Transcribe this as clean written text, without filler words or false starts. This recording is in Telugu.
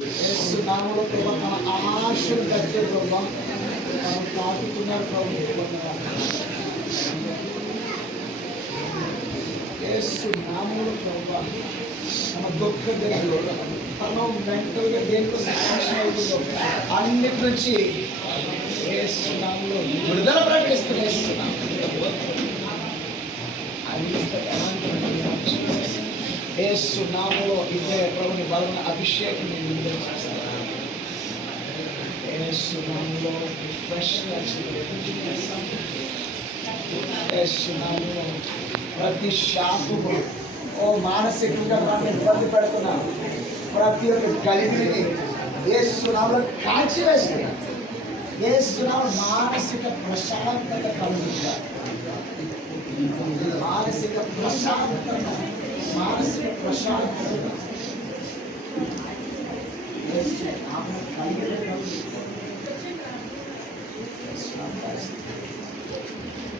యేసు నామములో ప్రభు తన ఆశలు కట్టే ప్రభు మనం తాకుతున్నారు ప్రభు. యేసు నామములో ప్రభు మన దుఃఖ దేవుడు మనం మెంటల్గా దేంట్లో సమస్య అవుతుందో అన్నిటి నుంచి యేసు నామములో విడుదల ప్రకటిస్తున్న యేసు యేసు నామములో ఇదే ప్రభుని బలమైన అభిషేకం నేను విడుదల చేస్తాను. యేసు నామములో ఫ్రెష్గా యేసు నామములో ప్రతి శాపము మానసికంగా మనం ఇబ్బంది పెడుతున్నాం ప్రతి ఒక్క కలిగిని యేసు నామములో కాల్చివేస్తున్నాం. యేసు నామములో మానసిక ప్రశాంతత కలుగుతారు. మానసిక ప్రశాంతత మానసిక ప్రశాంతత